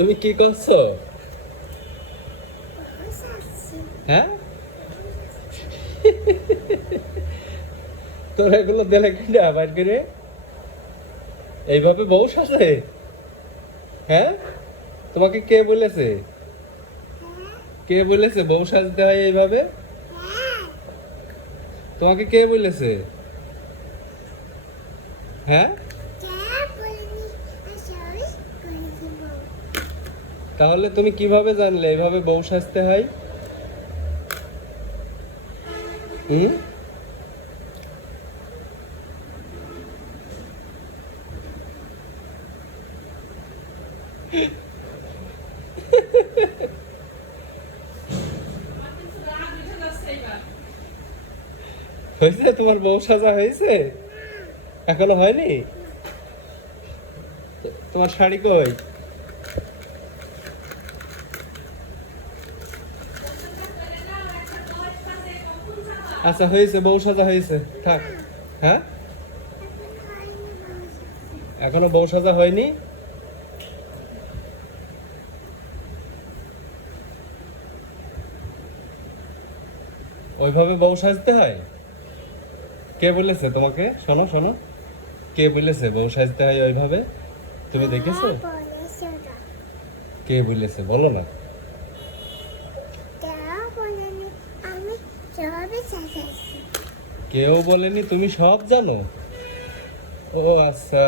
তুমি কি করছো? হ্যাঁ, তোর এগুলো দিলে কিনা বাইর করে এইভাবে বউ সাজে? হ্যাঁ, তোমাকে কে বলেছে? কে বলেছে বউ সাজতে হয় এইভাবে? তোমাকে কে বলেছে? হ্যাঁ, তাহলে তুমি কিভাবে জানলে এইভাবে বউ সাজতে হয়? হুম। হয়েছে, তোমার বউ সাজা হয়েছে? এখনো হয়নি? তোমার শাড়ি কই? আচ্ছা হয়েছে, বউ সাজা হয়েছে, থাক। হ্যাঁ, এখনো বউ সাজা হয়নি? ওইভাবে বউ সাজতে হয়? কে বলেছে তোমাকে? শোনো শোনো, কে বলেছে বউ সাজতে হয় ওইভাবে? তুমি দেখেছো? কে বলেছে বলো না। কেউ বলেনি, তুমি সব জানো? ও আচ্ছা।